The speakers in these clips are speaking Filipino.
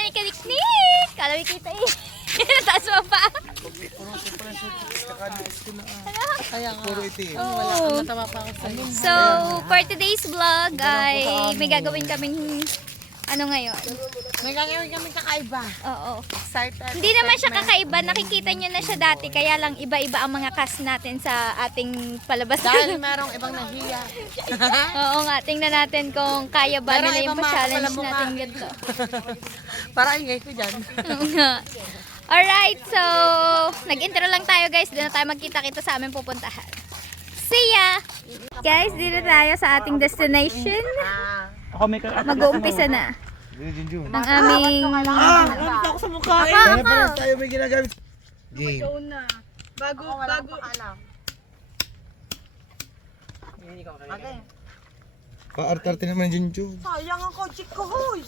ni Kaniknik. Kala mo kita eh. Taas mo pa. Puro itim. Oh. So, for today's vlog ay may gagawin kaming ano ngayon. May gagawin kami kakaiba. Oo. Excited. Hindi naman siya kakaiba. Nakikita nyo na siya dati. Kaya lang iba-iba ang mga cast natin sa ating palabas. Dahil merong ibang nahiya. Oo nga. Tingnan natin kung kaya ba Merong nila yung ibang pa-challenge makakalamu natin ka. ganito. Para ingay ko dyan. Oo nga. Alright, so nag-intro lang tayo guys. Doon na tayo magkita-kita sa aming pupuntahan. See ya! Guys, dito tayo sa ating destination. Ako may Mag-uumpisa na. Junjun. Ang aming... Gamit ako sa mukha. Kaya pa tayo may ginagamit. Game. Bago. Alam. Okay. Paart-arte naman Junjun. Sayang ang kotse ko, hoy.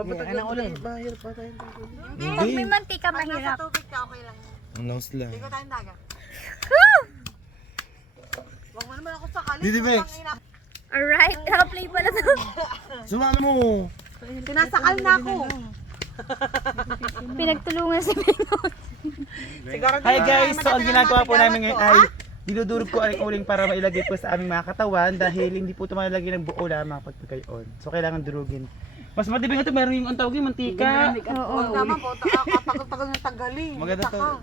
Ano ulit? Bayar pa tayo. Hindi, pag may mantika Pag nasa mahirap. tubig ka, okay lang. Announce lang. Hindi ko tayong dagat. Huwag mo naman ako sakali. Didi Bex. Alright, naka-play pala to. Sumama mo. Sinasakal na ako. Pinagtulungan si Benot. Hi guys! So ang ginagawa po namin ngayon ay dinudurog ko ang uling para mailagay po sa aming mga katawan dahil hindi po ito mailagay ng buo lamang pag pagkayon. So kailangan durugin. Mas matibig ito, meron yung tawag yung mantika. Oo, tama po. Tagal-tagal ng tagali. Maganda to.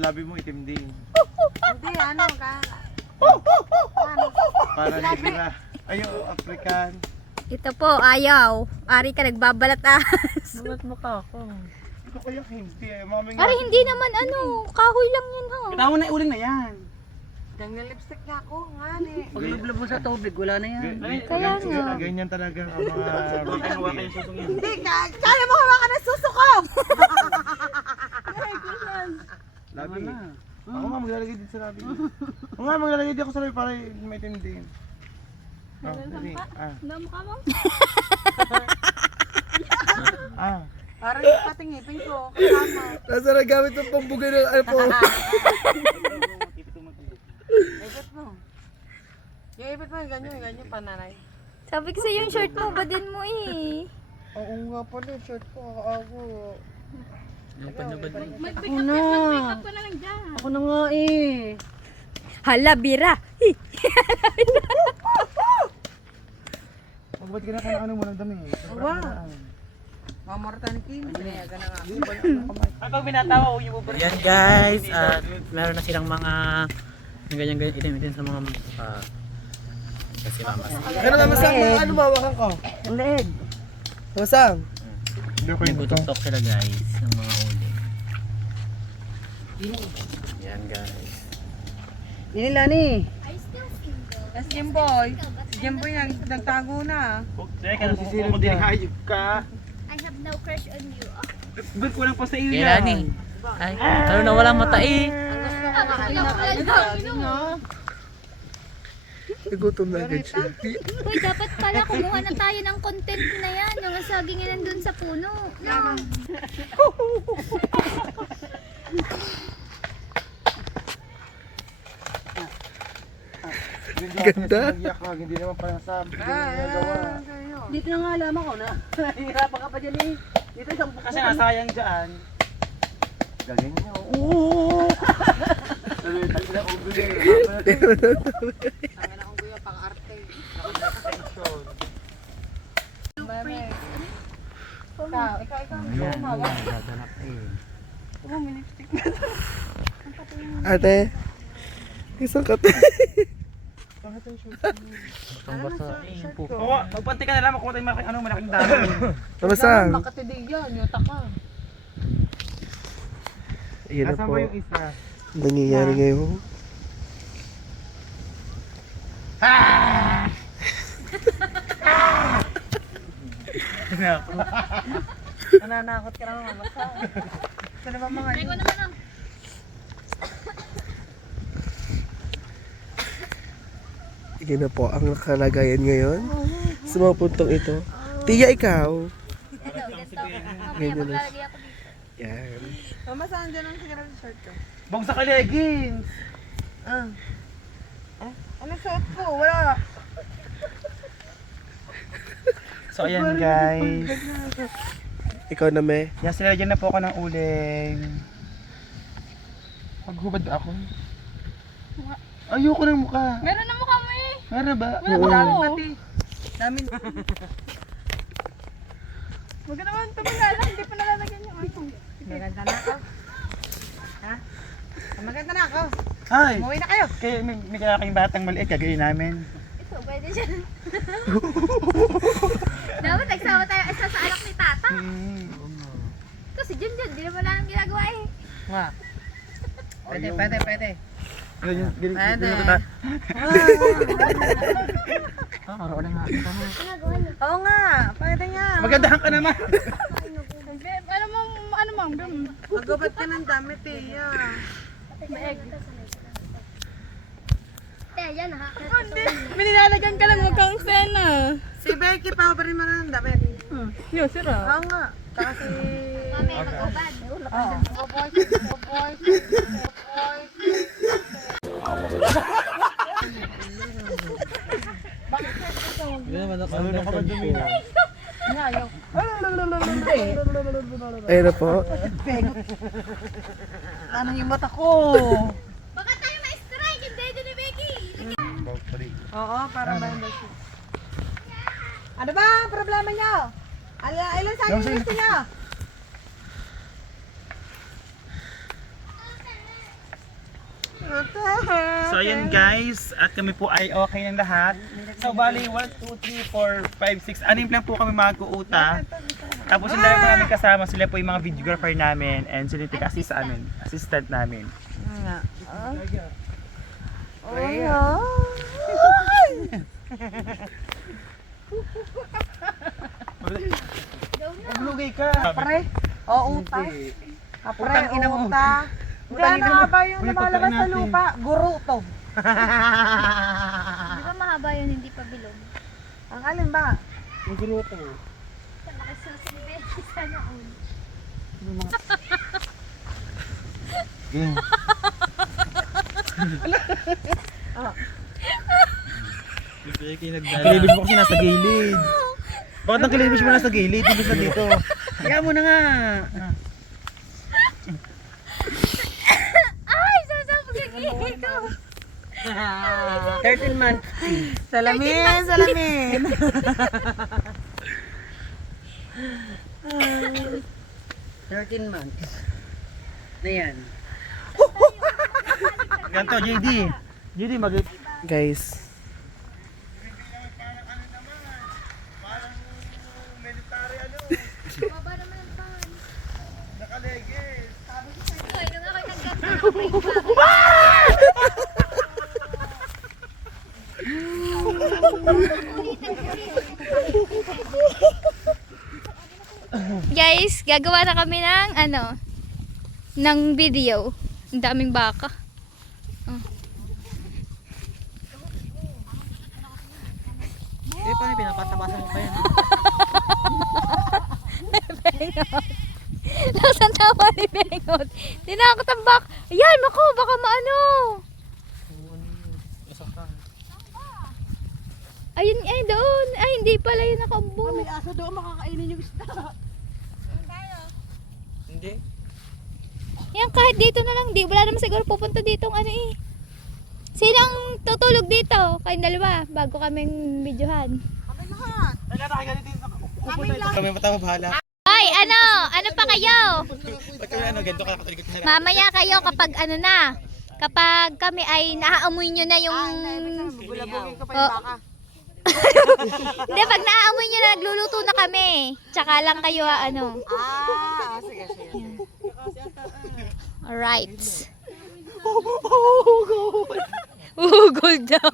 Labi mo itim din. Hindi, ano ka. Para hindi na. Ayo, African. Ito po, ayaw. Ari ka, nagbabalat ahas. Bulat mo ka ako. Ito kaya hindi eh. Maming Ari, hindi naman ano. Kahoy lang yun ha. Bitawan na yung uling na yan. Ganyan lipstick niya ako. Nga ni. Pag lublab mo sa tubig, wala na yan. Kaya nga. Ganyan talaga ang mga Hindi ka. Kaya mo hawakan ng suso ko. labi. Ako nga maglalagay din sa labi. Ako nga maglalagay din ako sa labi para maitim din. Dali. Namukha mo? Parang yung pating ngipin ko. Kasama. Nasa nagamit ng pambugay ng ano po. Ipit mo. Yung ipit mo, ganyan pananay. Sabi ko sa'yo yung short mo, ba din mo eh. Oo nga pala, shirt ko. Ako. Ako na. Ako na nga eh. Hala, bira. Magbait ka na kung ano mo ng dami. Awa. Mamartan Kim. Pinayagan na nga. Ay pag binatawa, huwag yung bubur. Yan guys, at meron na silang mga ganyan-ganyan itim-itim sa mga kasi mama. Ano naman sa ano mawakan ko? Ang leeg. Masang. May butok-tok sila guys, ng mga uli. Yan guys. Nila ni. Yes, Jimboy. Si Jimboy nagtago na. Teka, kung dinahayag ka. I have no crush on you. Ba't kulang pa sa iyo yan? Ay, ano na walang mata eh. Nagutom na agad siya. Uy, dapat pala kumuha na tayo ng content na yan. Yung saging na nandun sa puno. Ganda. Hindi naman parang sa ginagawa. Dito na nga alam ako na. Hirapan ka pa dyan eh. Dito isang buko. Kasi nasayang dyan. Galing niya. Tangin akong kuya pang arte. Ikaw. Yan, gaganap eh. Ate. Isang kate. Itong basa eh, yung pupo. Oo, magpanti ka na lang, makuha tayo malaking dami. Masang. Makatidig yan. Yuta ka. Iyan na Nasaan po. ba yung isa? Nangyayari ngayon. Nananakot ka naman mamasa. Ito naman mga Try ko naman ang... Iyan na po ang kalagayan ngayon sa mga puntong ito. Tiya, ikaw. Ito, ganito. Mamaya Ganyan na. maglalagay ako dito. Yan. Mama, saan dyan ang sigara sa shirt ko? Bong sa kaligins! Ano suot ko? Wala. So ayan guys. Ikaw na, me. Yan, sinalagyan na po ako ng uling. Maghubad ba ako? Ayoko ng mukha. Meron na mukha mo eh. Meron ba? Pati. Damin. Huwag ka naman tumingala, hindi pa nalalagyan yung ano. Maganda na ako. Ha? Maganda na ako. Ay! Umuwi na kayo. Kaya may kaya kayong batang maliit, gagawin namin. Ito, pwede siya. Dapat nagsama tayo isa sa anak ni Tata. Ito si Junjun, di naman namin ginagawa eh. Nga. Pwede. Ganyan, Pwede. Araw na nga. Oo nga, pwede nga. Magandahan ka naman. Ano mo, Magubad ka ng damit eh. may nilalagyan ka lang mukhang sena. Si Becky pa pa rin mga damit. Yo, sira. Oo nga. Kasi... Mami, mag-ubad. Marunong ka ba dumina? Ayun na po. Ano yung mata ko? Baka tayo ma-strike, hindi doon ni Becky. Oo, para ba yung Ano ba ang problema niyo? Ilan sa inyo gusto niyo? So ayan guys, at kami po ay okay ng lahat. So bali 1, 2, 3, 4, 5, 6, anim lang po kami mag-uuta. Tapos yung dalawa namin kasama, sila po yung mga videographer namin and sila yung assist sa amin, assistant namin. Maglugay ka. Kapre? O uta? Kapre, uta? Diyan na ba yung lumalabas sa lupa? Guru to. Di ba mahaba yun, hindi pa bilog? Ang alin ba? Yung gruto. Sa nakasusi ni Becky sana all. Kilibis mo kasi nasa gilid. Bakit ang kilibis mo nasa gilid? Ibig na dito. Kaya mo na nga. Ay, sasabog yung ihi ko. 13 months. Salamin, salamin. 13 months. Na yan. Ganto, JD. JD, Guys. Baba naman ang pan. Nakalegis. Sabi ko sa'yo, nung ako'y nagkanta. Guys, gagawa na kami ng ng video. Ang daming baka. Eh, paano pinapatabasan mo pa yan? Nasaan tawa ni Bengot? Tinakot ang bak. Ayan, mako, baka maano. Ayun, ay doon. Ay, hindi pala yun nakaumbo. May aso doon makakainin yung isda. Hindi. Yan, kahit dito na lang. Di, wala naman siguro pupunta dito ang ano eh. Sino ang tutulog dito? Kayong dalawa, bago kaming videohan. Kami lahat. Kami matama bahala. Ay, ano? Ano pa kayo? Ba't kami ganito ka nakatalikod na? Mamaya kayo kapag kapag kami ay naaamoy nyo na yung... Bulabugin ko pa Oh. yung baka. Hindi, pag naaamoy nyo na, nagluluto na kami. Tsaka lang kayo, Sige. Alright. Ugol daw.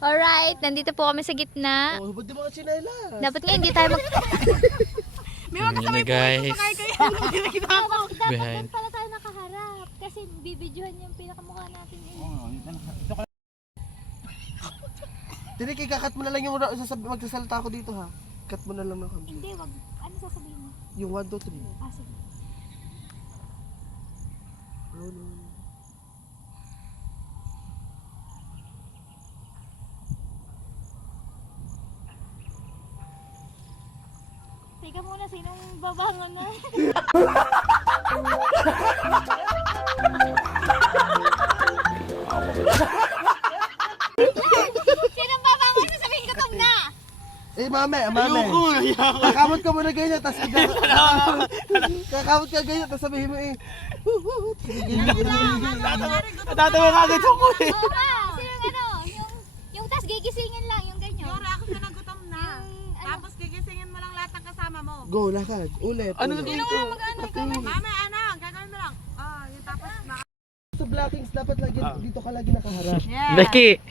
Alright, nandito po kami sa gitna. Oh, ba't di ba kasi nila? Dapat nga hindi tayo mag... Yun na guys. Behind. Pala tayo nakaharap. Kasi bibidyohan yung pinakamukha natin. Tini, ikakat mo na lang yung magsasalita ko dito ha. Cut mo na lang ng kami. Hindi, wag. Ano sasabihin mo? Yung 1, 2, 3. Ah, sige. Teka muna, sinong babangon na? Sinong babangon? Sasabihin gutom na! Eh, mame. Kakamot ka muna ganyan, tapos kakamot ka ganyan, tapos sabihin mo eh. Natatawa ka agad ako eh. Oo nga! Sinong ano? Yung tas gigisingin lang, yung ganyan. Yora, ako na nagutom na. Tapos gigisingin mo lang lahat ng kasama mo. Go, lakad. Ulit. Ano ulit. dito? Mami, ano? Gagawin mo lang. Oh, yung tapos Sa blockings, dapat lagi, dito ka lagi nakaharap. Yeah. Becky!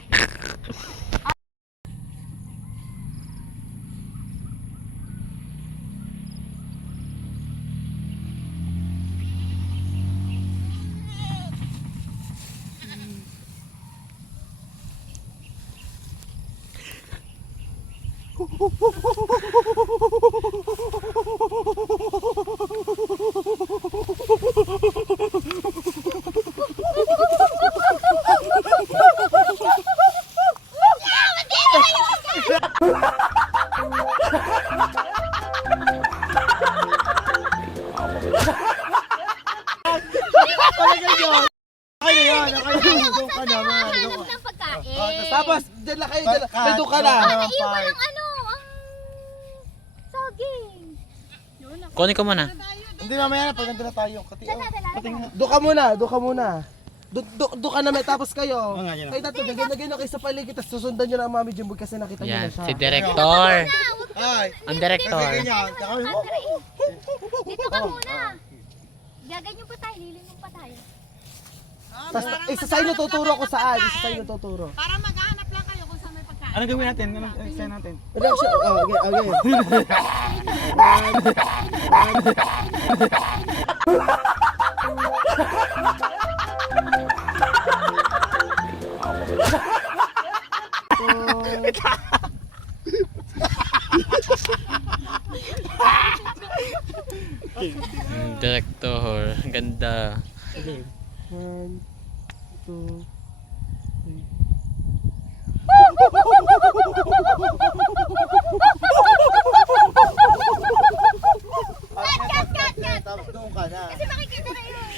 Doon ka naman. Hanap ng pagkain. Tapos, dyan lang kayo, dito ka na. Iyo pa ng ano, ang saging. Kunin ko muna. Hindi, mamaya na, pag nandun na tayo. Saan natin lalagay? Doon ka muna. Doon ka na may tapos kayo. nga, yun. Kayo tatlo, gagawin kayo sa paligid, tapos susundan nyo na ang Mami Jimbo kasi nakita nyo na Yan, siya. si Director. Ay, Ang Director. Dito ka muna. Gaganyo pa tayo, lilingon pa tayo. tapos isa sa inyo tuturo ko saan. Isa sa inyo tuturo. para maghahanap lang kayo kung saan may pagkain. Anong gawin natin? Anong explain natin? Okay. Director. Ang ganda. 1, 2, 3. Cut! Tapos doon ka na. Kasi makikita na yun.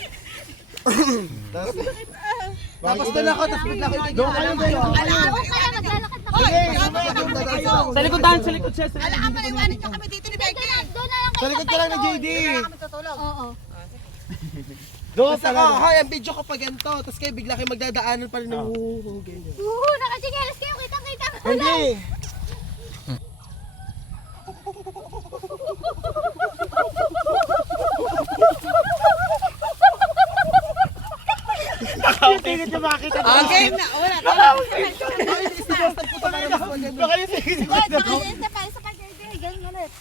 Tapos doon ako, tapos bigla ko yung doon kayo. Ako kaya maglalakad na kayo. Sa likod tayo, sa likod siya. Alam, paliwanag nyo kami dito ni Becky. Doon na lang Sa kayo likod ka lang ni JD. Kami tutulog. Oo. Doon sa ako, hay, ang video ko pa ganito. Tapos kayo bigla kayo magdadaanan pa rin ng ganyan. Nakasingelas kayo, kitang-kita ko. Hindi. Tingin niyo makita. Okay na, wala. Baka yung tingin niyo. Nakalinis na pala sa pag-ibig. Ganyan ulit.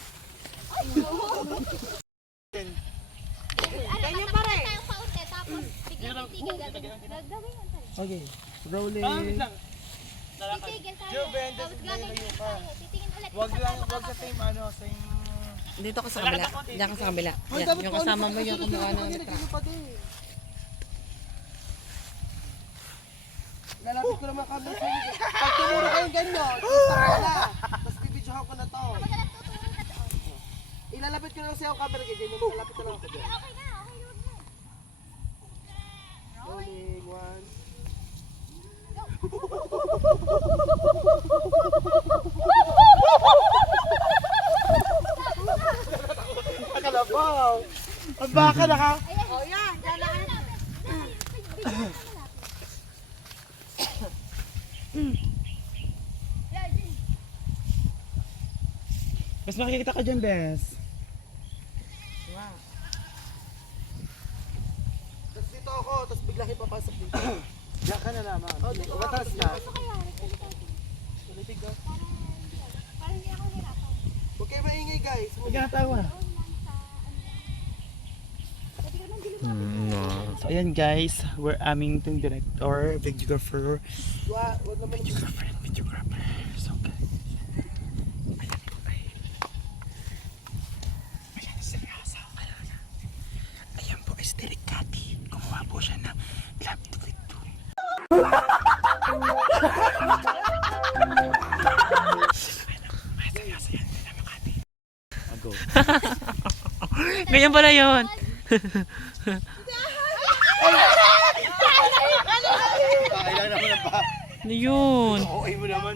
Ganyan pa rin. Tayong kaunti, tapos biglang titigil. Gagawin yan tayo. Okay, rolling. Titigil tayo. Tapos gagawin tayo. Titingin ulit. Wag sa same same. Dito ka sa kabila. Diyan ka sa kabila. Yan, yung kasama mo yung kumukha ng truck. Lalapit ko naman kami sa inyo. Pag tumuro kayong ganyan, stop ka na. Tapos bibidyohan ko na to. Ilalapit ko na lang sa'yo ang camera kay Jamie. Ilalapit ko lang ako dyan. Okay na, okay yun na. Rolling, 1. Nakalabaw. Ang baka na ka. Oh, yan. Diyan lang. Mas makikita ka dyan, Bes. Tapos dito ako, tapos bigla kayo papasok dito. Diyan ka na naman. Oh, dito ka. Batas na. Parang hindi ako hirapan. Huwag kayo maingay guys. Huwag ka natawa. So ayan guys, we're aming itong director, videographer. Wag naman. Videographer. So guys. Ayan, seryoso. Ayan po, is Derek Cathy. Gumawa po siya ng Love to It Too. Seryoso yan, Makati. Go. yan pala yun. Kailangan naman ng pa. Ano yun? Okay mo naman.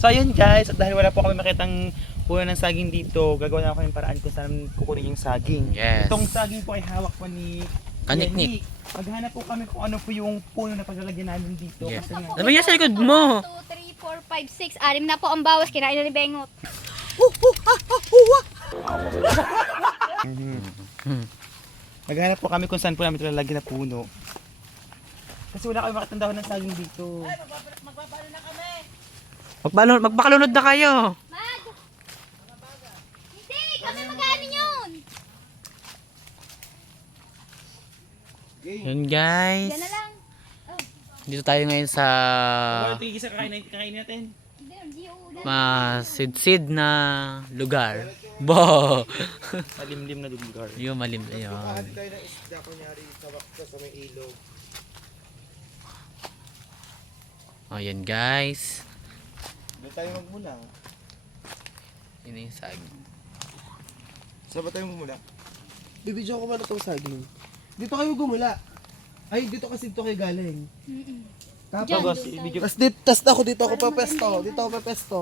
So ayun guys, at dahil wala po kami makitang puno ng saging dito, gagawa na ako ng paraan kung saan kukunin yung saging. Yes. Itong saging po ay hawak po ni Kaniknik. Yannick. Maghanap po kami kung ano po yung puno na paglalagyan namin dito. Yes. Kasi nga, Ano ba yan sa likod mo? 1, 2, 3, 4, 5, 6. Anim na po ang bawas. Kinain na ni Bengot. maghanap po kami kung saan po namin ito lalagyan na puno. Kasi wala kami makitang dahon ng saging dito. Magpakalunod na kayo. Mag! Hindi! Kami mag-ano yun! Yun guys. Yan na lang. Dito tayo ngayon sa Wala ito isa kakain natin. Hindi uulan. masidsid na lugar. Bo! Malimlim na lugar. Yung malim. Ayun. Makakati tayo ng isda kunyari sa may ilog. Ayan guys. Doon tayo magmula. Yun yung saging. Saan ba tayo magmula? Bibidyo ko ba na itong saging? Dito kayo gumula. Ay, dito kasi dito kayo galing. Tapos, tas ako dito ako papesto. Dito ako papesto.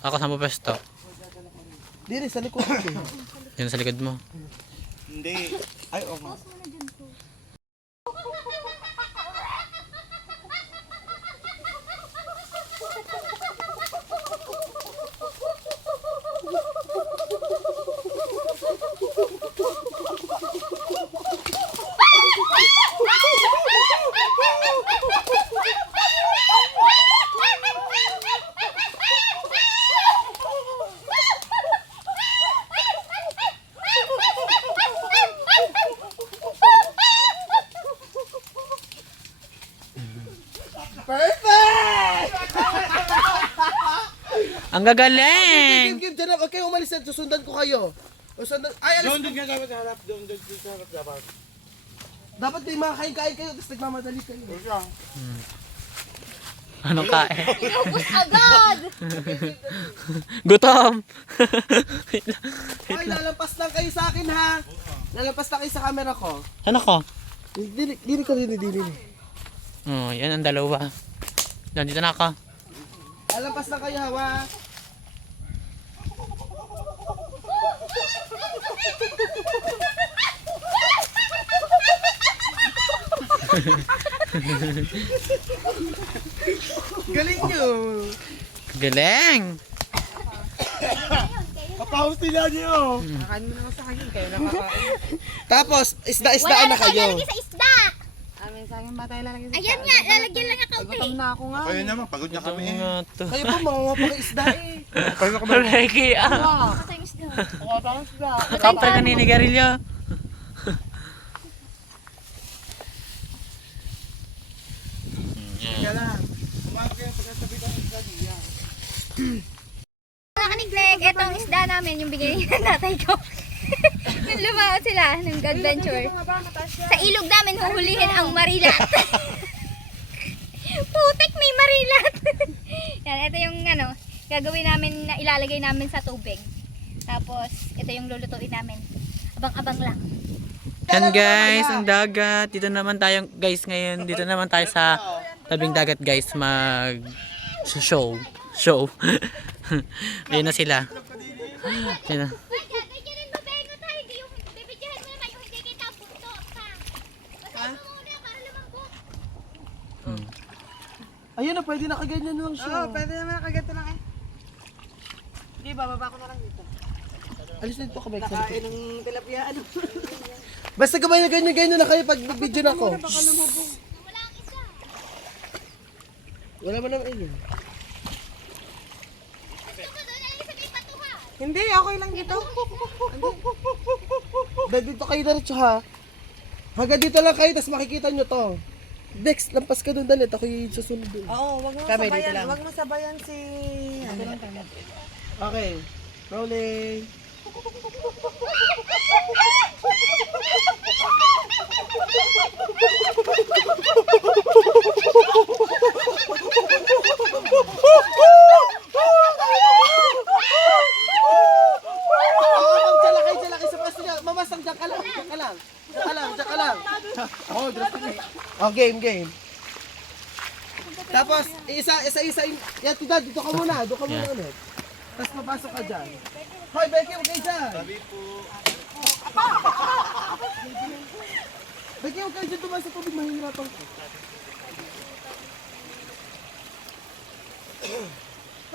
Ako sa pesto. Dito sa likod ko. Yun sa likod mo. Hindi. Ay, oo nga. Ang gagaling! Game, dyan na. Huwag kayo umalis na. Susundan ko kayo. Susundan. Ay, alis. Doon ka dapat harap. Doon sa harap dapat. Dapat din makakain-kain kayo. Tapos nagmamadali kayo. Anong kain? Inubos agad! Gutom! Ay, lalampas lang kayo sa akin ha. Lalampas lang kayo sa camera ko. Saan ako? Dili ka rin, dili. Oh, yan ang dalawa. Dito na ako. Lalampas lang kayo hawa. Galing nyo. Galing! Papahos nila nyo. Nakain mo naman sa akin, kayo nakakain. Tapos, Wala isda-isdaan na na kayo. lalagay sa isda! Amin sa akin matay lang yung Ayan nga, lalagyan lang ang kaunti. Gutom na ako nga. Ayun naman, pagod na kami. Nga to. Kayo po, mga isda eh. Ricky, ah! Kasi yung isda. Kapal ka ninigarilyo. Kaya lang, kumain kayo pagkasabi ng isda niya. Mga kanigleg, ito ang isda namin, yung bigay ng tatay ko. Nung lumaot sila, ng adventure. Sa ilog namin, huhulihin ang marilat. Putik, may marilat. Yan, ito yung ano, gagawin namin na ilalagay namin sa tubig. Tapos, ito yung lulutuin namin. Abang-abang lang. Yan guys, ang dagat. Dito naman tayo guys ngayon. Dito naman tayo sa tabing dagat guys mag show. Ayun na sila. Ayun na. Ay, ganyanin mo, Bengo, tayo. Hindi yung bibidyohan mo naman yung hindi kita punto. Basahin mo muna para lumambot. Ayun na, pwede nakaganyan lang siya. Oo, pwede naman nakaganto lang eh. Hindi, bababa ko na lang dito. Alis na dito ka, Bex. Kain ng tilapia, ano? Basta gabay na ganyan na kayo pag video na ako. Baka lumabog. Wala ang isa. Wala man naman yun. Gusto mo doon, alagay sa may patuhan. Hindi, okay lang dito. Dito kayo diretso ha. Hanggang dito lang kayo, tapos makikita nyo to. Dex, lampas ka doon dalit. Ako yung susunod doon. Oo, wag mo Kami, dito sabayan. lang. Wag mo sabayan si... Ano? Okay. Rolling. Mamasang dyan ka lang. Oh, game. Tapos, isa. Yan, dito ka muna ulit. Tapos papasok ka dyan. Hoy, Becky, huwag kayo dyan. Sabi po. Becky, huwag kayo dyan tumaas sa tubig, mahihirapan ko.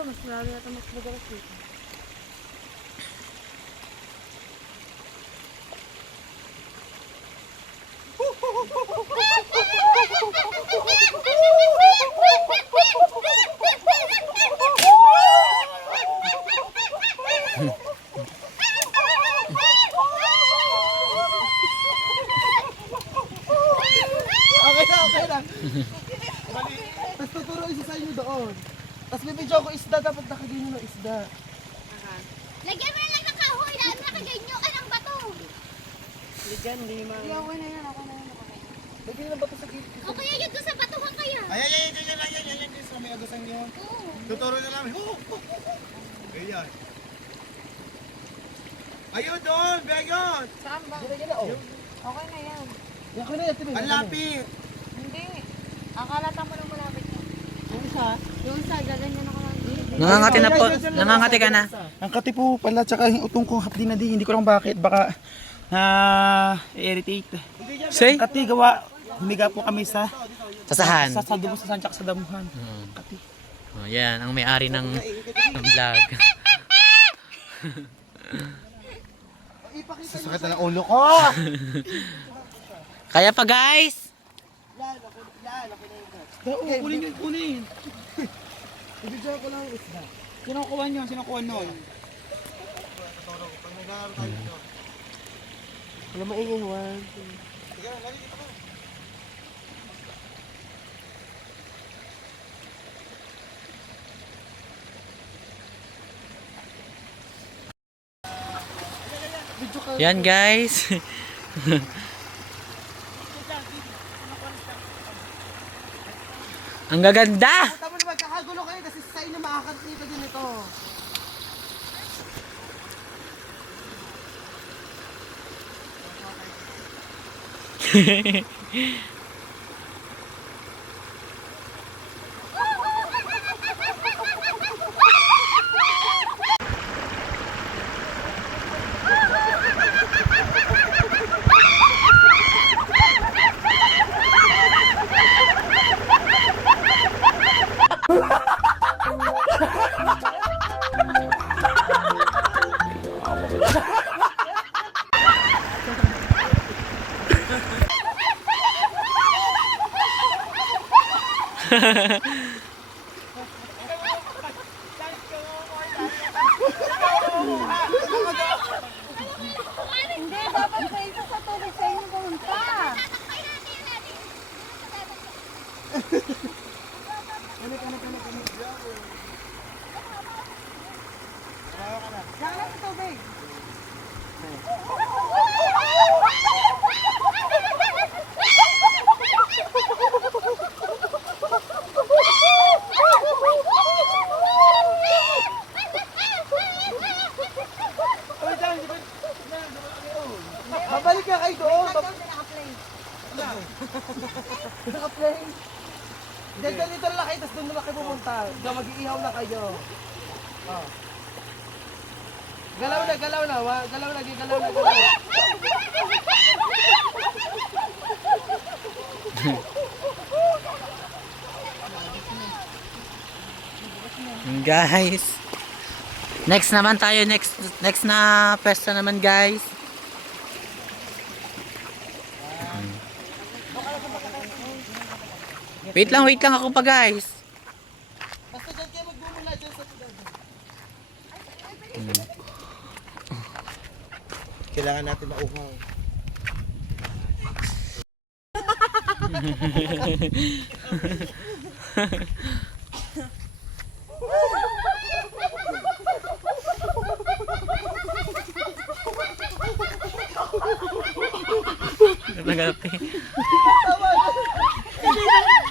Mas marami natin mas madalas dito. Okay na. Tapos tuturo isa sa inyo doon. Tapos bibidyo ko isda, dapat nakaganyo ng isda. Lagyan mo na lang ng kahoy, lalo nakaganyo ka ng bato. Okay na yan. Lagyan ng bato sa gilid. O kaya yun doon sa batuhan kaya. Ayan, sa may agasan niyo. Tuturo na namin. Ayan. Ayun doon, Begon! Saan ba? Lagyan na, oh. Okay na yan. Yan ko na yan, Tibi. Ang lapit! Hindi. Akala mo lang malapit yan. Yung isa, gaganyan ako lang. Nangangati na po. Nangangati ka na. Ang kati po pala, tsaka yung utong ko hapdi na di, hindi ko lang bakit, baka irritate. Say? Ang kati gawa, humiga po kami sa Sasahan. sa dumo sa sanchak sa damuhan. Kati. Oh, yan, ang may-ari ng vlog. Sakit na ng ulo ko! Kaya pa guys! Kunin. Ibidyo ko lang yung isda. Sinukuha nyo, nun. Wala maingay, Juan. Yan guys. Ang gaganda! Tama na magkakagulo kayo kasi sa inyo makakakita din ito. Hindi, dapat sa isa sa tubig sa inyo pumunta. Diyan lang sa tubig. Babalik ka kayo doon. Naka-play. Naka-play. Hindi, ganito lang kayo, tapos doon na kayo pumunta. Diyan mag-iihaw na kayo. Oh. Galaw na. Galaw na. Guys. Next naman tayo. Next na pesta naman guys. Wait lang ako pa guys. Basta dyan kayo magmumula dyan sa tudad. Kailangan natin na uhaw. naganap eh.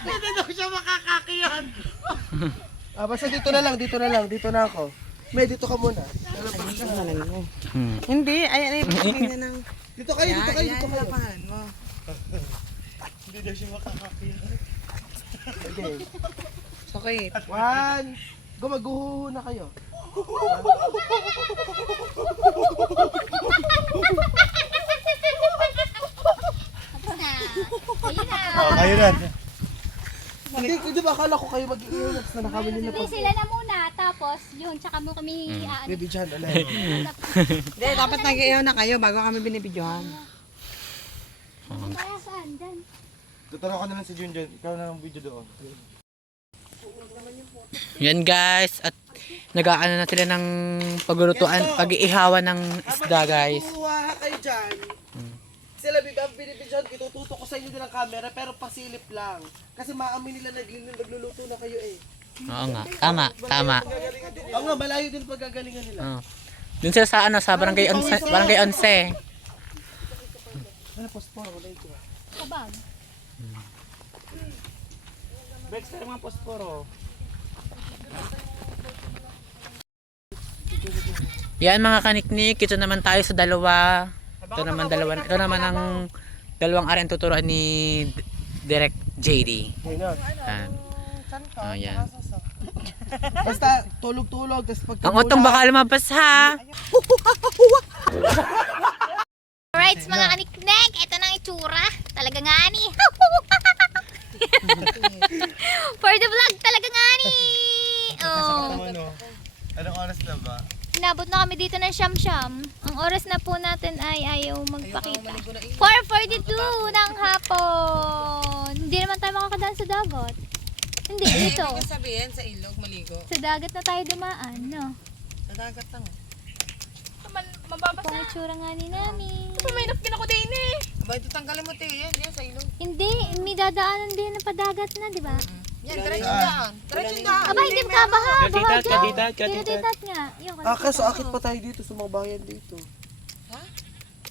Hindi daw siya makakakiyan. Basta dito na lang, dito na ako. May, dito ka muna. Hindi, ay, pagkakin na ng... Dito kayo. lapangan mo. Hindi daw siya makakakiyan. Okay. Sakit. 1, gumaguho na kayo. Ayun na. Kayo na. Hindi, di ba akala ko kayo mag-iiwan na nakawin nila Sabay sila na muna, tapos yun, tsaka mo kami Baby John, alay. Hindi, dapat nag-iyaw na kayo bago kami binibidyohan. Kaya saan? Dyan. Tuturo ko na lang si Junjun. Ikaw na lang video doon. Yan guys, at nag-aano na sila ng paglulutuan, pag-iihawan ng isda guys. Kuha kayo dyan. Sila ang binibidyohan, itututo ko sa inyo nilang camera pero pasilip lang. Kasi maamin nila nagluluto na kayo eh. Oo nga, tama. Oo nga, malayo din paggagalingan nila. Oo. Dun sila sa ano, sa barangay 11. Ano, posporo, wala ito. Kabag. Bex, pero mga posporo. Yan mga kaniknik, ito naman tayo sa dalawa. Ito naman ang dalawang area ang tuturuan ni Direct JD. Yan. Oh, yan. Basta tulog-tulog, tapos pag Ang otong baka lumabas ha. Alright, mga kaniknek, ito na ang itsura. Talaga nga ni. For the vlog, talaga nga ni. Oh. Anong oras na ba? Inabot na kami dito ng siyam-siyam. Ang oras na po natin ay ayaw magpakita. 4:42 ng hapon. Hindi naman tayo makakadaan sa dagat. Hindi, dito. Ibig sabihin sa ilog, maligo. Sa dagat na tayo dumaan, no? Sa dagat lang. Ang itsura nga ni Nami. Aba, ito tanggalin mo yan sa ilog. Hindi, may dadaanan din na padagat na, di ba? Yan, diretso daan. Diretso daan. Aba, hindi makabaha. Baha dyan. Kaditat. Kaditat nga. Yung Kaso akit pa tayo dito sa mga bayan dito. Ha?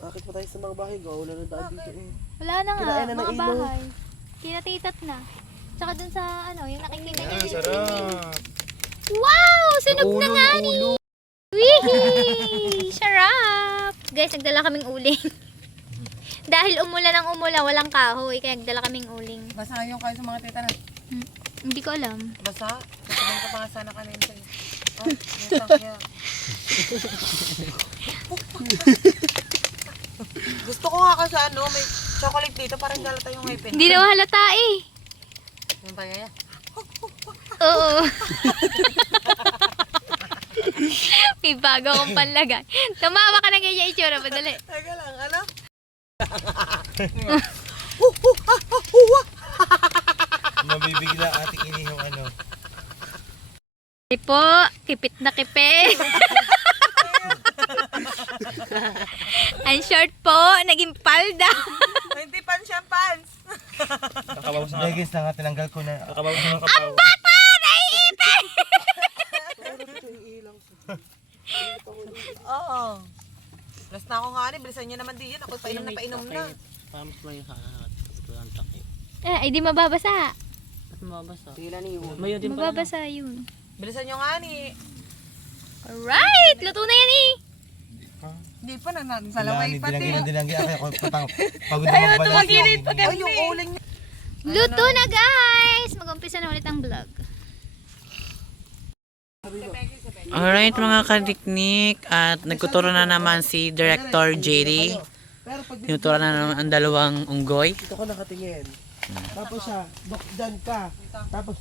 Akit pa tayo sa mga bahay, wala na daan dito eh. Wala na nga, Kinain na ng mga ilog. bahay. Kinatitat na. Tsaka dun sa, ano, yung nakikita niya. Sarap. Wow! Sunog na nga ni! Wihee! Sarap! Guys, nagdala kaming uling. Dahil umulan ng umulan, walang kahoy, kaya nagdala kaming uling. Basa yung kayo sa mga tita na. Hindi ko alam. Basa? Sasabihin ko pa nga sana kanina sa'yo. Oh, yung sakya. Gusto ko nga kasi ano, may chocolate dito, parang galata yung ngipin. Hindi na halata eh. Yung bagay yan. Oo. May bago akong panlagay. Tumawa ka na ganyan itsura, madali. Teka lang, ano? Mabibigla ating inihong ano. Hindi po, kipit na kipit. Ang short po, naging palda. Hindi pan siyang pants. Dahil guys, tinanggal ko na. Ang bata! Naiipin! Oo. Last na ako nga ni, bilisan nyo naman din yan. Ako painom na painom na. Ay, di mababasa. Tila niyo. Mababasa yun. Bilisan nyo nga ni. Alright! Luto na yan eh! Hindi pa, nagsalaway pati. Dilanggi ako pagod na magbalas. Ay, yung uling niya. Luto na guys! Mag-umpisa na ulit ang vlog. Alright mga kaniknik, at nagtuturo na naman si Director JD. Pero pag Tinuturo na naman ang dalawang unggoy. dito ko nakatingin. Tapos siya, dok, dyan ka. Tapos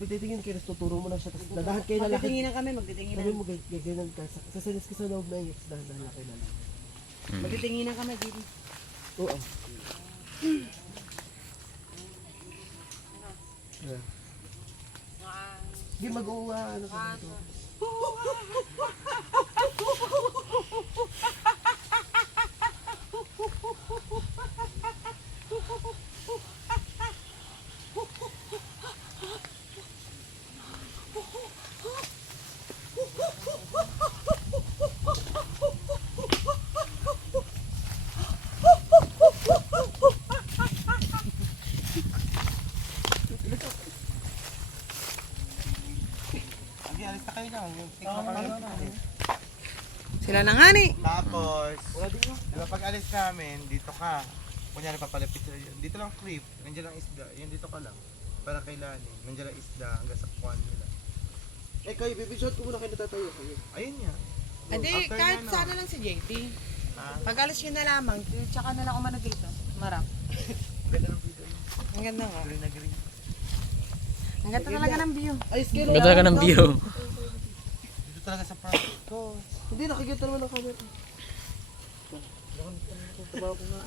pititingin kayo, tapos tuturo mo na siya. Tapos dadahan kayo na laki. Magtitinginan kami, magtitinginan. Sabi mo, gaganan ka. Sasanis ka sa loob na yun, tapos dahan na kayo na lang. Magtitinginan kami, Gigi. Oo. Hindi mag-uwa, ano ka dito. alis na kayo lang. Yung tikman ka lang namin. Sila na nga ni. Tapos, diba pag alis namin, dito ka. Kunyari papalapit sila dyan. Dito lang clip, nandiyan lang isda. Yan dito ka lang. Para kay Lani. Nandiyan lang isda hanggang sa kuwan nila. Eh kayo, bibishot ko muna kayo natatayo kayo. Ayun nga. Hindi, After kahit na, no? sana lang si JP. Ah. Pag alis yun na lamang, tsaka na lang umano dito. Marap. Ganda ng video. Ang ganda nga. Green na green. Ang ganda talaga ng view. Ay, scale Ganda ka ng view. Dito talaga sa park. Hindi, nakikita naman ang camera. Trabaho ko nga.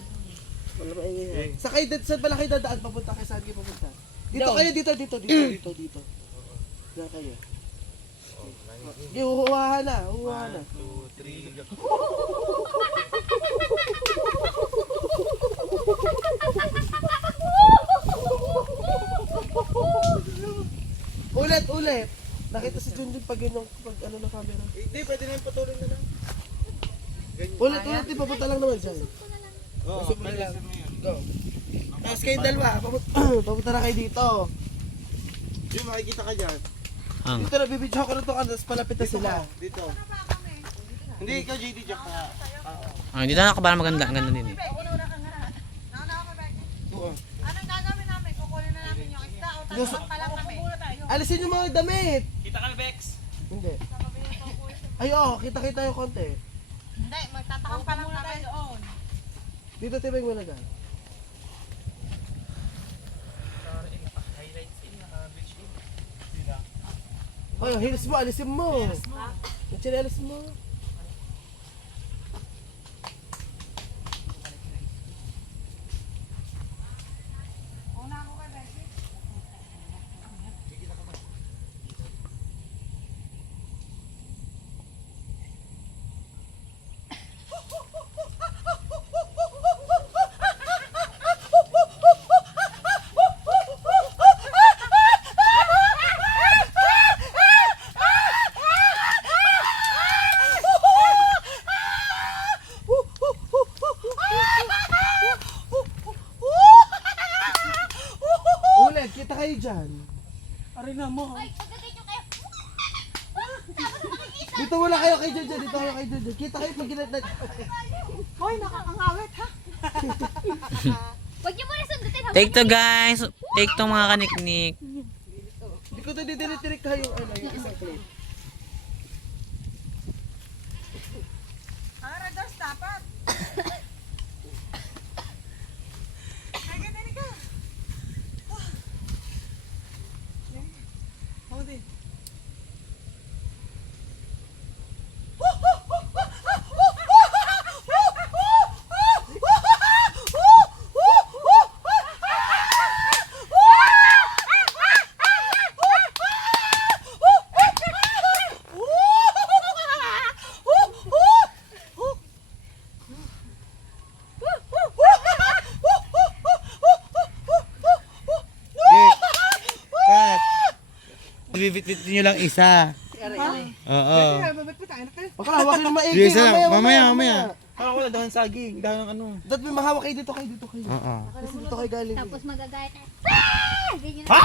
Wala ba ingay. Saan pala kayo dadaan? Papunta kayo, saan kayo papunta? Dito kayo, dito. Diyan kayo. Huwahan na. 2, 3. Ulit. Nakita si Junjun pag yun yung ano ng camera. Hindi, pwede na yung patuloy na lang. Ulit, papunta lang naman siya. Oo, pwede lang. Go. Tapos kayong dalawa, papunta na kayo dito. Yung makikita ka dyan. Ang. Dito na, bibidyo ko na ito, tapos palapit na sila. Dito. Hindi, ikaw JD dyan ka. Ah, dito na ako para maganda. Ang ganda din eh. Anong gagawin namin? Kukunin na namin yung isda o tatakpan pa lang kami? Alisin yung mga damit. Kita kami, Bex. Hindi. Ay, kita yung konti. Hindi, magtatakpan pa lang kami doon. Dito tibay mo na dyan. Ay, heels mo, alisin mo. Yung chinelas mo. Ulit, kita kayo dyan. Aray na mo. Dito wala kayo kay Junjun, Kita kayo pag ginat na... Hoy, nakakangawit ha? Huwag niyo muna sundutin. Take to guys. Take to mga kaniknik. Hindi ko ito didilitirik kayo yung isang plate. Ang radars dapat. Ay, ganda ka. Hold it. Cut. Bibit-bit nyo lang isa. Oo. Babit pa tayo na kayo. Huwag ka lang, hawakin mo maigi. Sige, isa lang. Mamaya. Ako wala dahon saging. Dahon ng ano. Dahil may mahawak kayo dito. Oo. Kasi dito kayo galing. Tapos magagayat na. Ganyan na.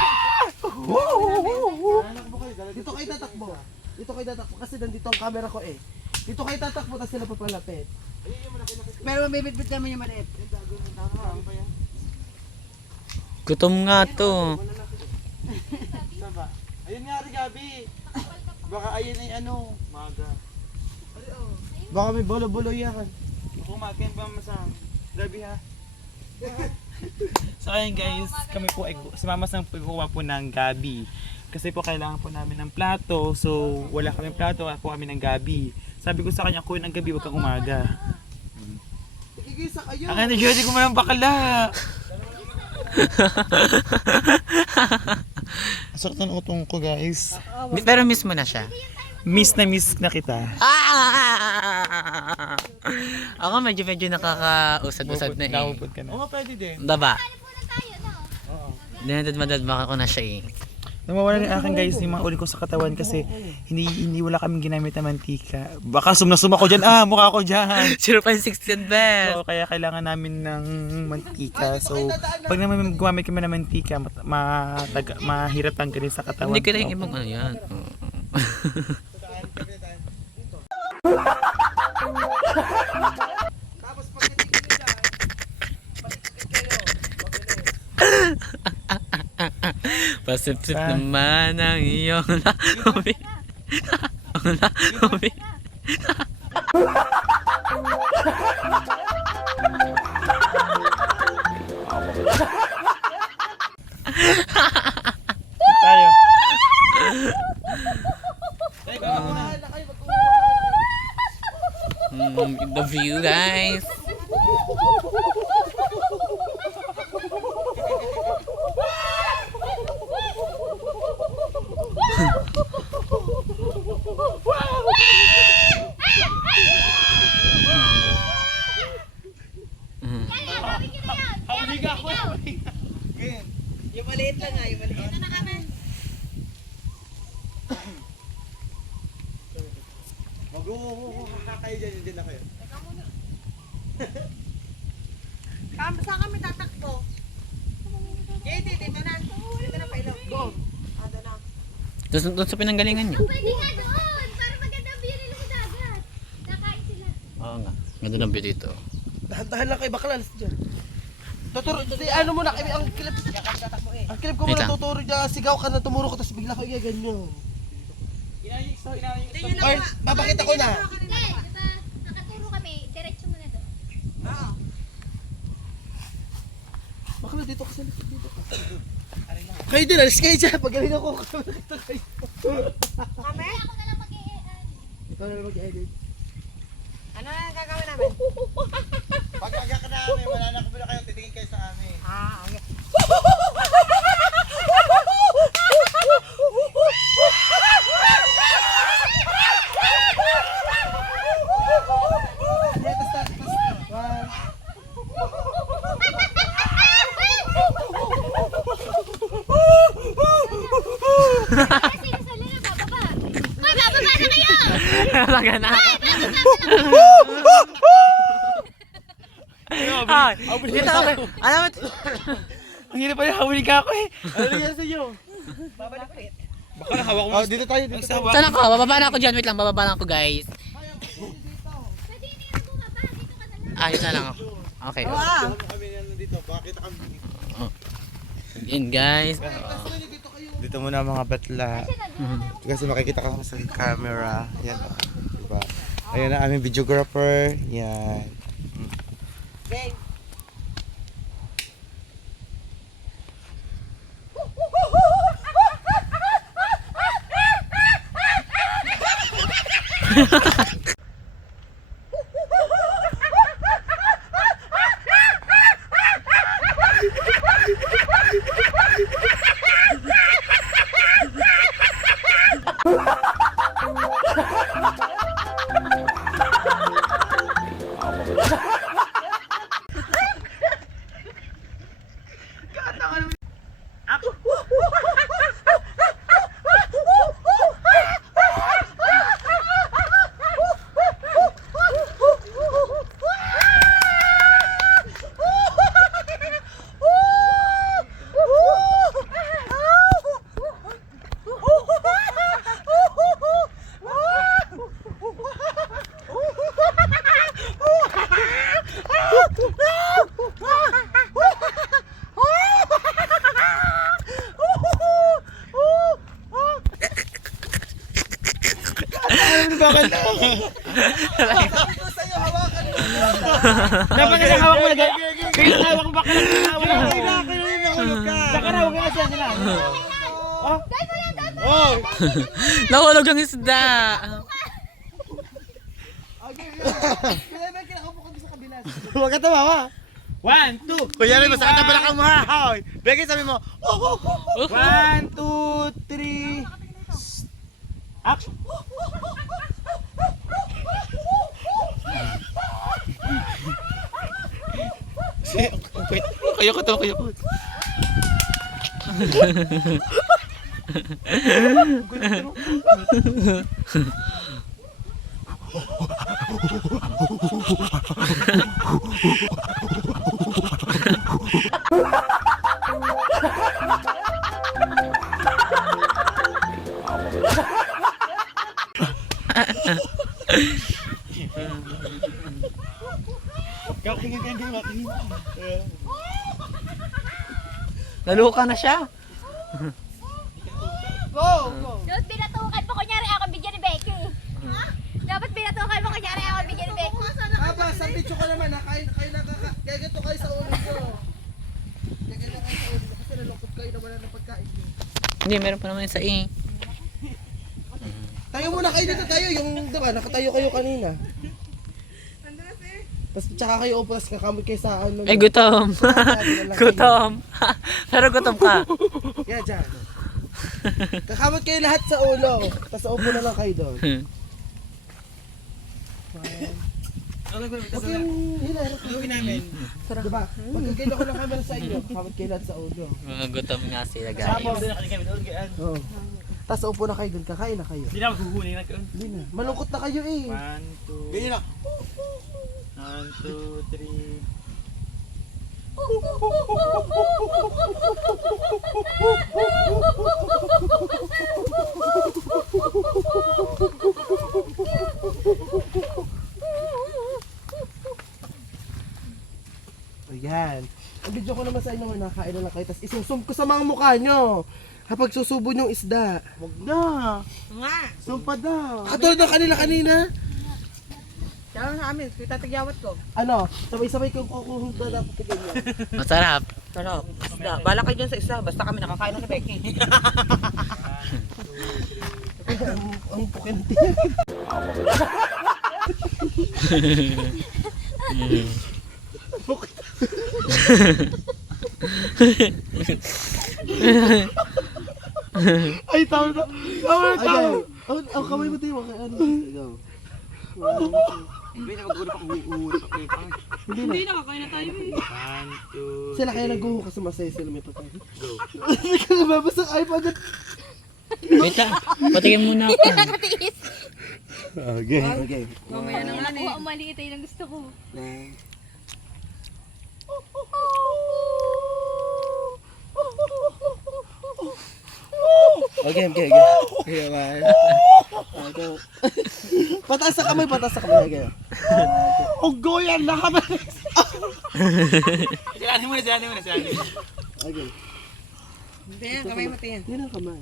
Dito kayo tatakbo. Kasi nandito ang camera ko eh. Dito kayo tatakbo, tapos sila papalapit. Pero mabibit naman yung maliit. Gutom nga to. Saba. Ayun nga rin, Gabi. Baka ayun ay ano. Maga. Baka may bolo-bolo yan. Kumakin ba masang? Gabi ha. So ayun guys, kami po ay si Mama Sang pagkuha po ng gabi. Kasi po kailangan po namin ng plato. So wala kami plato, ako kami ng gabi. Sabi ko sa kanya, kunin ang gabi, wag kang umaga. Igisa kayo. Ang energy ko man ang bakala. Sakit ng utong ko guys. Pero miss mo na siya. Miss na kita. Ako medyo nakakausad-usad na eh. Nakupod ka na. Oo, pwede din. Diba? Tayo, no? Dinadad-madad baka ko na siya eh. Nawawala rin akin guys yung mga uli ko sa katawan kasi hindi wala kaming ginamit na mantika. Baka sumna-suma ko dyan. Mukha ko dyan. 0.60 best. So kaya kailangan namin ng mantika. So pag naman gumamit kami ng mantika, mahirap tanggalin sa katawan. Hindi ko na yung ibang ano yan. Tapos pagdating nyo dyan, palikpit kayo. Mabilis. Pasip-sip naman ang iyong labi. Ang labi. Tayo. Bahala kayo, The view, guys. Yung maliit lang nga, yung maliit. Ano na kami? kayo dyan, hindi na kayo. Saan kami tatakbo? Dito na. Dito na pa ilaw. Doon. Doon na. Doon sa pinanggalingan niyo. Pwede nga doon, para maganda ang view nila sa dagat. Nakain sila. Oo nga. Ganda ng view dito. Dahan-dahan lang kayo, baka lalas dyan. Tuturo, ano muna kami, ang clip. Ang clip ko Wait muna lang. tuturo dyan, sigaw ka na tumuro ko, tapos bigla ko igaganyan. Or, babakita ko na. Hindi, diba? Nakaturo kami, diretso mo na doon. Oo. Baka na dito kasi dito. Kayo din, alis kayo dyan, pagaling ako. Kami? Ako na lang mag-i-edit. Ikaw na mag-edit. Ano na ang gagawin namin? Pag aga ka namin, wala na kami na kayo, titingin kayo sa amin. Okay. Kasi nasali na bababa. Hoy, bababa na kayo! Talaga na. Ay, dito ako. Alam mo, Ang hirap pa rin, hawili ka ako eh. Ano nangyari sa iyo? Babalik ulit. Baka nahawak mo. Oh, dito tayo, dito tayo. saan ako? Bababa na ako dyan. Wait lang, bababa na ako, guys. Pwede hindi na bumaba, dito ka na lang. Ayos na lang ako. Okay. Wow. Kami nandito, bakit kami? Yun, guys. Dito muna mga batla. Kasi makikita ka sa camera. Yan o. Diba? Ayan na aming videographer. Yan. Game. Bakit na? Sabi ko sa'yo, hawakan mo. Dapat na hawak mo na gaya. Kaya hawak mo baka lang hawak mo. Nahulog ka. Saka na, huwag na siya sila. Oh! Nahulog ang isda. Kaya ba kinakaupo kami sa kabila? Huwag ka tumawa. 1, 2. Kuya rin, masakit ang balakang mo ha. Begay sabi mo, 1, 2, 3. Action. Kayo ko to, kayo ko. Naluka na siya. Dapat binatukan mo, kunyari ako bigyan ni Becky. Dapat binatukan mo, kunyari ako bigyan ni Becky. Aba, sa picture ko naman, kayo gaganto kayo sa ulo ko. Gaganto kayo sa ulo ko kasi nalungkot kayo na wala na pagkain nyo. Hindi, meron pa naman sa Tayo muna kayo dito tayo, yung diba, nakatayo kayo kanina. Tapos tsaka kayo upras, kakamot kayo sa ano. Ay, gutom. Gutom. Pero gutom ka. Yeah, dyan. Kakamot kayo lahat sa ulo. Tapos upo na lang kayo doon. Huwag kayong hinarap. Diba? Magkagano ko ng camera sa inyo. Kakamot kayo lahat sa ulo. Mga gutom nga sila, guys. Oo. Tapos upo na kayo doon. Kakain na kayo. Hindi na maghuhuli na kayo. Hindi na. Malungkot na kayo eh. 1, 2. Ganyan na. 1, 2, 3. Ayan. Ang video ko naman sa inyo, nakain na lang kayo. Tapos isusum ko sa mga mukha nyo. Kapag susubo yung isda. Wag na. Nga. Sumpa daw. Katulad ng kanina. Kaya sa amin, kita tagyawat ko. Ano? Sabay-sabay kong kukuhong na dapat tigil nyo. Masarap. Sarap. Isda. Bala kayo dyan sa isda. Basta kami nakakain na Becky. Ang pukin. Ay, tama na. Tama na, tama. Ang kamay mo tayo. Ano? Ikaw. Hindi na maghuhuli pa. Uhuli pa. Hindi, nakakain na tayo eh. 1, 2. Sila kaya nag-uho kasi masaya sila may pagkain. Go. Hindi ka nababasang iPad. Wait lang. Patikin muna ako. Nakatiis. Okay. Okay. Mamaya na nga Nakuha ang maliit ay lang gusto ko. Okay. Okay, bye. Okay. Pataas sa kamay. Okay. Ugo yan na kami. Siranin mo na. Okay. Hindi, kamay mo tingin. Yun ang kamay.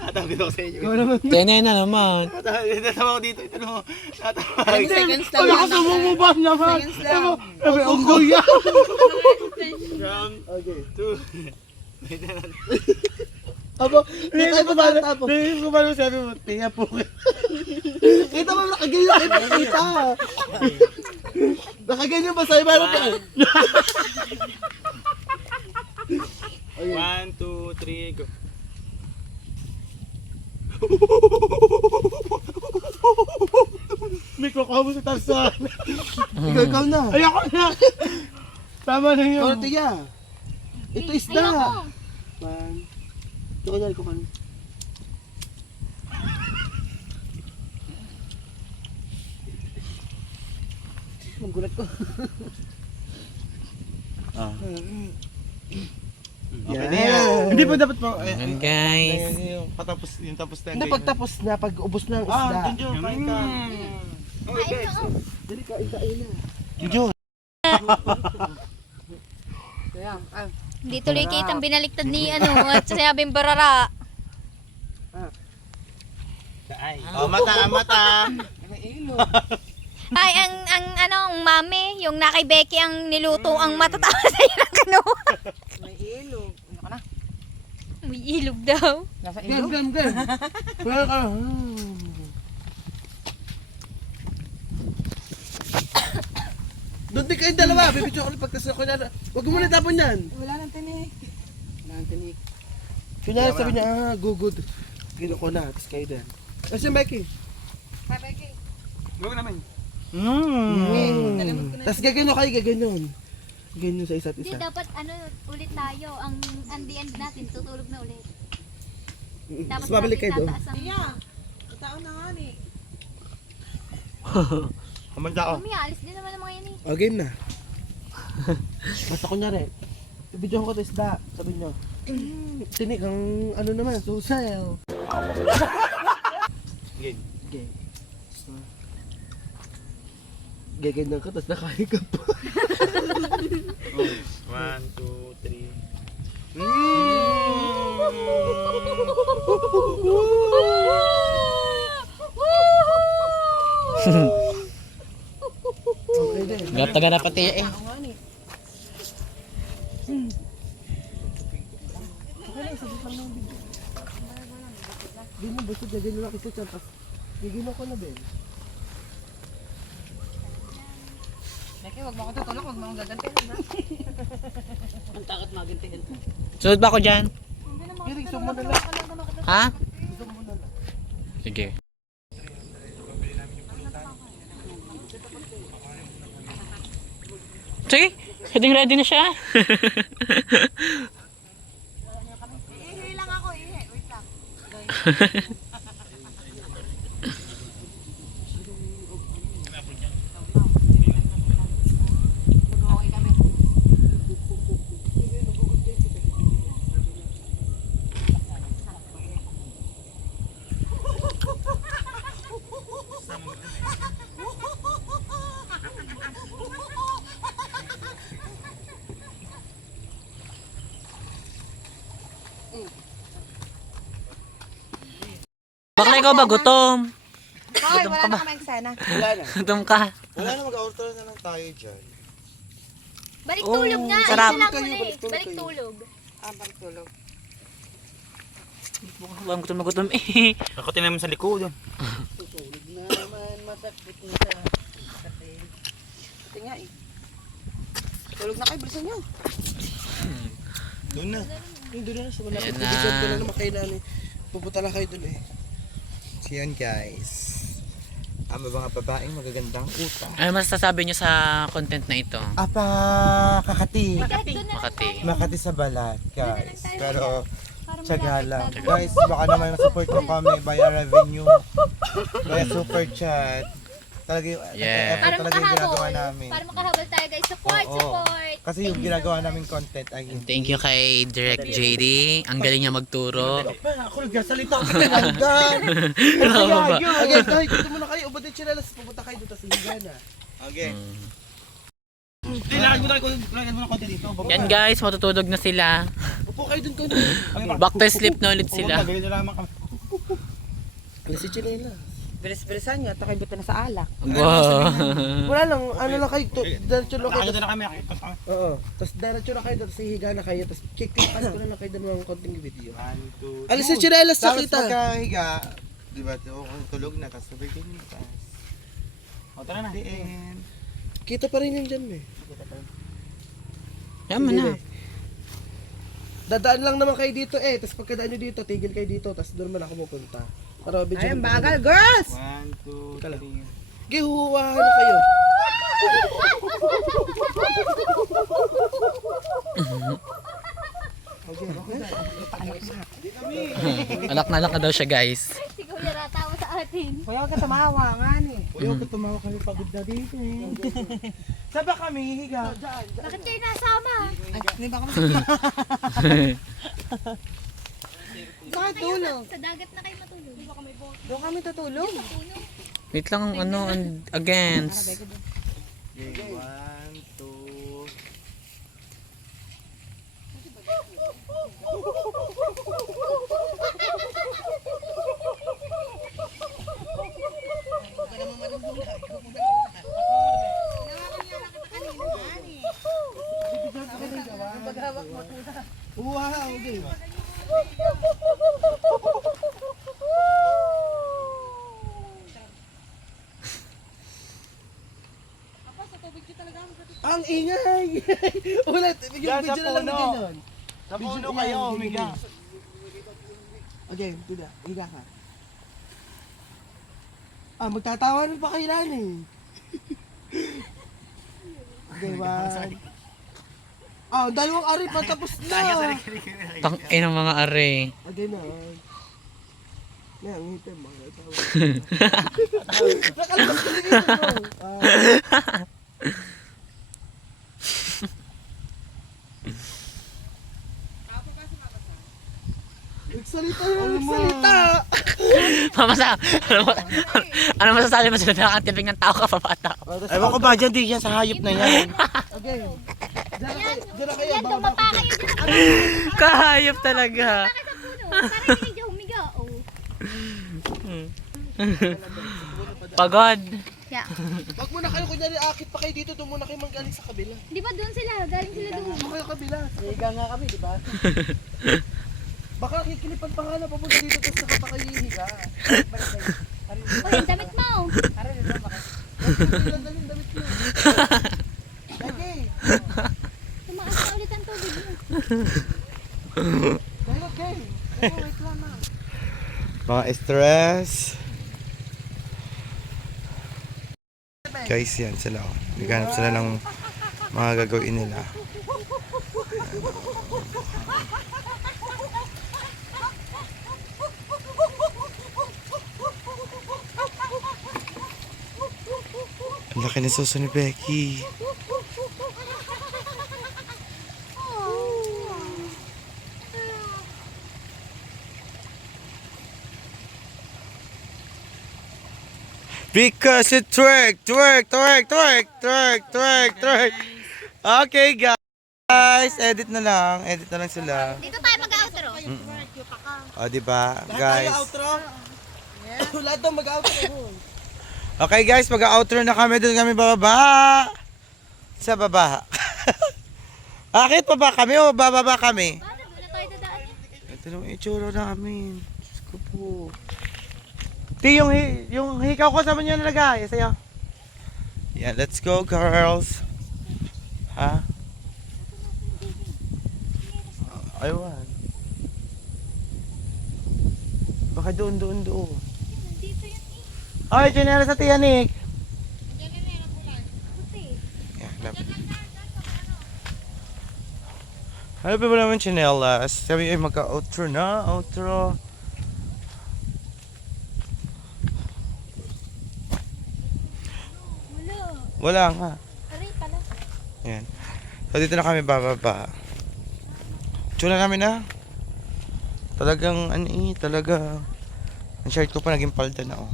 Tatawag dito ako sa inyo. Tenay na naman. Tatawag ko dito. Ito mo. 10 seconds lang. Ay, ako sumumubas naman. Seconds lang. Sabi, unggo yan. Okay. 2. Aba, hindi tayo patatapos. Hindi ko ba sabi mo? Tinga po. Kita mo, nakaganyan. Kita. Nakaganyan ba sa'yo? Meron ka. 1, 2, 3, go. May kukuha sa Tarzan. Ikaw na. Ayoko na. Tama na yun. Ito tiya. Ito isda. Ayoko. Ito kanyari ko kanin. Magulat ko. Okay na yan. Hindi pa dapat pa. Ayan, guys. Yung patapos, yung tapos na. Hindi, pagtapos na, pag ubos na ang isda. Junjo, kain ka. Okay, guys. Dali ka, kain na. Junjo. Kaya, Hindi tuloy kitang binaliktad ni ano at sinabing barara. Oh, mata. Ay, ang mami, yung na kay Becky ang niluto ang matatawa sa'yo ng kanoa. may ilog. Ano ka na? May ilog daw. Nasa Game. ilog? Wala ka. Doon din kayong dalawa. Bibidyo ko pagkas ako na. Huwag mo na tapon yan. Wala nang tinik. Wala nang tinik. Kunyari sabi niya, good. Gino ko na, tapos kayo din. Kasi Becky. Pa, Becky. Gawin namin. Tapos gagano kayo, gaganon. Ganyan sa isa't Hindi, isa. dapat ulit tayo. Ang the end natin, tutulog na ulit. Tapos babalik kayo doon. Iya. Tao na nga ni. Kumanda ako. Mami, alis din naman ang mga yan eh. O, game na. Basta kunyari, Video ko to isda. Sabi nyo. Tinik ang ano naman, susayaw. Game. Okay. So, gaganyan ka, tapos nakain ka pa. 1, 2, 3. Okay din. Gap taga na pati eh. Di mo basta gagawin mo lang kasi siya, tapos giginaw ko na Ben. Laki, wag mo ako tutulog, wag mo akong gagantin. Sunod ba ako dyan? Kiri, zoom mo na lang. Ha? Zoom mo na lang. Sige. Sige, ready na siya. Ihi lang ako, ihi. Wait lang. Bakla ikaw ba gutom? Hoy, wala na kami eksena. Wala na. Gutom ka. Wala na, mag-order na lang tayo dyan. Balik tulog nga. sarap. Isa lang Kayo, muna eh. balik tulog Balik kayo. tulog. Pagtulog. Ang gutom na gutom eh. Ako tinaman sa likod. Tutulog na naman, masakit na sa kasi. Ito nga eh. Tulog na kayo, bilisan nyo. Doon na. Doon na, sa malapit. Ayan na. Bibigyan ko na naman kayo na pupunta lang kayo doon eh. So yun guys. Ang mga babaeng magagandang uta. Ano masasabi niyo sa content na ito? Apa, kakati. Kahit doon na lang Makati. tayo. Makati sa balat, guys. Pero, Para tsaga malapit lang. na. Guys, baka naman support nyo kami via revenue, via super chat. Talaga yung, Yeah. Para talaga yung ginagawa makahabol. namin. Para makahabol tayo guys. Support, Oo. support. Kasi yung ginagawa namin content ay Thank you kay Direct JD. Ang galing niya magturo. Ako nagsasalita ako ng hanggan. Grabe ba? Okay, guys, dito muna kayo. Ubod yung chinelas. Pupunta kayo dito sa higana. Okay. Kailangan mo na konti dito. Yan guys, matutulog na sila. Upo kayo dun ko. Back to sleep na ulit sila. Ganyan na lamang kami. Alas si chinelas. Bilis-bilisan nyo, takay buta na sa alak. Wow. Wala lang, ano lang kayo. Diretso lang kayo. Nakakita na kami. Oo. Tapos diretso na kayo dito sa higana kayo. Tapos kick-clickan ko na lang kayo ng mga konting video. 1, 2, Alas si chinelas sa Tapos kita. pagkahiga, di ba, tulog na, tapos sabay din yung taas. O, tara na. And, Kita pa rin yan dyan eh. Yan mo na. Dadaan lang naman kayo dito eh. Tapos pagkadaan nyo dito, tigil kayo dito. Tapos doon man ako pupunta. Para video. Ayun, bagal, girls! 1, 2, Teka lang. 3. Gihuwahan na kayo. Alak na daw siya guys. Si Kuya natawa sa atin. Kuya, huwag ka tumawa nga ni. Uy, huwag ka tumawa kami pagod na dito eh. Saba kami, higa. Bakit kayo nasama? Ay, hindi ba kami Bakit tulog? Sa dagat na kayo matulog. Doon kami tutulog. Wait lang ano against. Okay, 1, 2. Wow, okay. Ang ingay! Ulit, yung Yan, sa video na lang puno. din nun. Sa Video puno yan, kayo, video humiga. yan. Okay, tida, higa ka. Magtatawanan pa kayo lang eh. Okay, one. Dalawang ari pa tapos na. Tang ng mga are. Okay na. Na, ang hitin mga ito. Nakalabas ka din ito. Salita na, salita! Mamasa, ano masasabi mo sa nakakatibing ng tao ka pa bata? Ewan ko ba dyan, di yan sa hayop na yan. Okay. Diyan na kayo, Yan, baba tumapa kayo dyan. Kahayop talaga. Bakit sa puno? Parang hindi dyan humiga. Oh. Pagod. Yeah. Wag muna kayo, kunyari akit pa kayo dito, doon muna kayo manggaling sa kabila. Di ba doon sila? Galing sila doon. Doon kayo kabila. Higa nga kami, di ba? Baka kikilipan pa nga na papunta dito, tapos saka pa kayo hihiga. Uy, ang damit mo. Daling damit mo. Okay. Tumaas na ulit ang tubig mo. Kayo, okay. Wait lang na. Mga stress. Guys, yan sila. Oh. Naghanap sila ng mga gagawin nila. Ang laki ng suso ni Becky. Because it twerk. Okay guys, edit na lang sila. Dito tayo mag-outro. O diba Lahat guys. tayo outro. Lahat daw mag-outro. Okay guys, mag-outro na kami, doon kami bababa. Sa baba. Akit pa ba kami o bababa kami? Bakit muna tayo dadaan? Ito yung itsura namin. Diyos ko po. Ti, yung hikaw ko sa niyo nalagay. Sa'yo. Yeah, let's go girls. Ha? Aywan. Baka doon. Dito yun eh. Ay, chinela sa tiyanik. Puti. Yeah, lapit. Ano pa ba naman chinelas? Sabi ay magka-outro na, outro. Wala nga. Aray pala. Yan. So dito na kami bababa. Tsura namin na. Talagang talaga. Ang shirt ko pa naging palda na oh.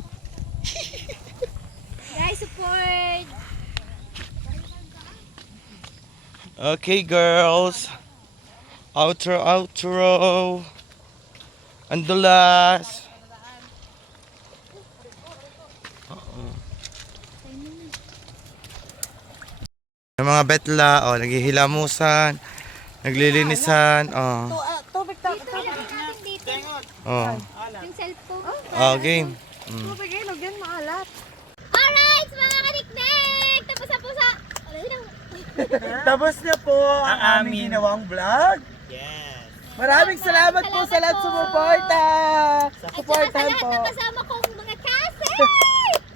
Guys, support. Okay girls. Outro. And the last. Yung mga betla, oh, naghihilamusan, naglilinisan, oh. Tubig Dito ilagay natin dito. Oh. Yung cellphone. Oh, game. Tubig, ilog yan, maalat. Alright, mga kaniknek! Tapos na po sa... Tapos na po ang aming ginawang vlog. Yes. Maraming salamat po sa lahat sumuporta. At saka sa Supportan lahat po. ng kasama kong mga kasi!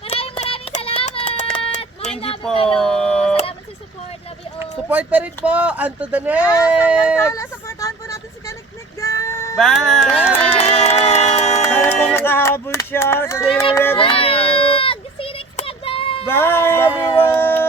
Maraming salamat! Thank you namin po. kayo. Salamat sa support. Love you all. Support pa rin po. Unto the Hanggang next. sa supportahan po natin si Kaniknik, guys! Sana po makahabol siya sa daily revenue. See you next vlog, guys! Bye everyone.